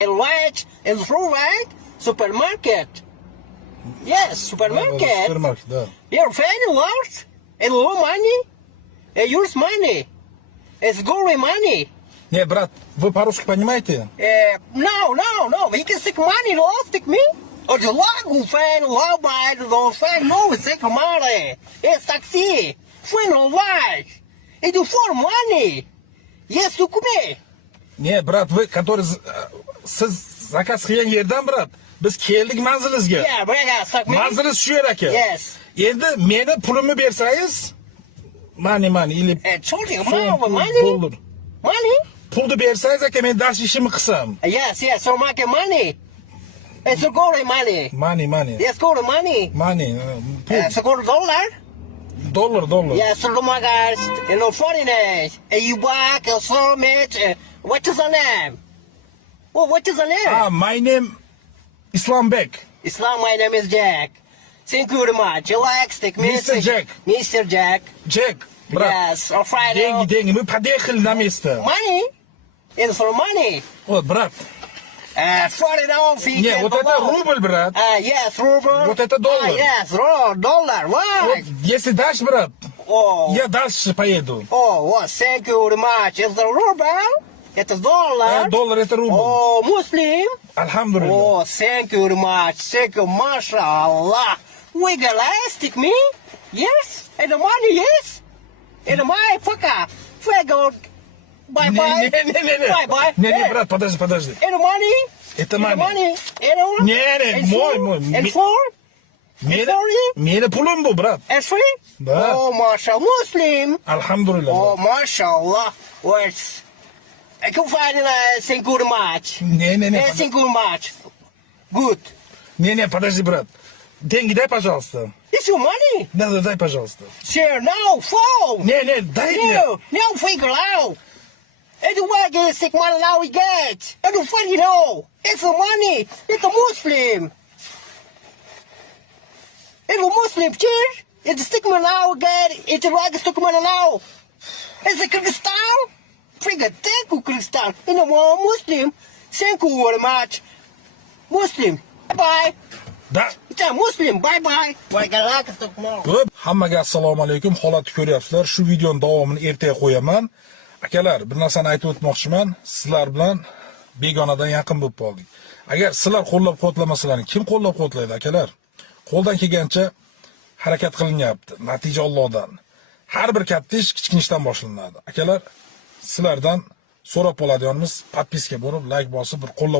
Right in the right supermarket. Yes, supermarket. Supermarket, да. Your family works and low money. And use money. It's good money. Не, брат, вы по-русски понимаете? No. He can stick money, no, stick me. Or the lago fan, low by the fan, no, stick money. It's taxi. Friend of life. It do for money. Yes, look me. Ne, brat, вы, который siz zakaz qilgan yerdan, brat. Biz keldik manzilingizga. Yeah, brother, suck me. Manzilingiz shu yer aka. Yes. Endi meni pulimni bersangiz, money, ili Told you, money. Money? Pulni bersangiz aka, men dars ishimni qilsam. Yes, so make money. It's a gold money. Money. Yes, gold money. Money. It's a gold dollar. Dollar. Yes, so my guys, you know, foreigners. And you back, so much. What is the name? Oh, what is the name? My name Islambek. Islam, my name is Jack. Thank you very much. You like stick me? Mr. Jack. Mr. Jack. Jack, brat. Yes, on Friday. Деньги, мы подъехали на место. Money? It's for money. Вот, брат. $40 fee. Не, вот это рубль, брат. Yes, ruble. Вот это доллар. Yes, dollar. Right. Вот, если дашь, брат, Oh. я дальше поеду. Oh, well, thank you very much. It's the ruble. It's dollar. Доллар это рубль. Oh, Muslim. Alhamdulillah. Oh, thank you very much. Thank you, mashallah. We got elastic, me? Yes? And the money, yes? And the money, fucker. Fuego. Bye. Bye. Не, брат, подожди. And the money? Это And the money. money? And Не, мой. And for? Мені пулым был, брат. And free? Да. Oh, mashallah. Muslim. Alhamdulillah. Oh, mashallah. Where's... I can find thank you very much. Не. Thank you very much. Good. Не, подожди, брат. Деньги дай, пожалуйста. It's your money. Да, дай, пожалуйста. Sure, no, phone. Не, дай мне. No, figure out. And the way get sick money now we get. And the funny know. It's the money. It's a Muslim. It's a Muslim church. It's a stick money now we get. It's a rock stick money now. It's a Kristal. Figure, thank you, Kristal. You know, Muslim. Thank you very much. Muslim. Bye. Da. It's a Muslim. Bye. Like a rock stick now. Ko'p. Hammaga assalomu alaykum. Holatni ko'ryapsizlar. Shu videoning davomini ertaga qo'yaman. Akalar, bir narsani aytib o'tmoqchiman. Sizlar bilan begonadan yaqin bo'lib qoldik. Agar sizlar qo'llab-quvvatlamasalaring, kim qo'llab-quvvatlaydi, akalar? Qo'ldan kelgancha harakat qilinyapti. Natija Allohdan. Har bir katta ish kichkina ishdan boshlanadi. Akalar, sizlardan so'rab qoladiganimiz podpiska bo'lib, like bosib, bir qo'llab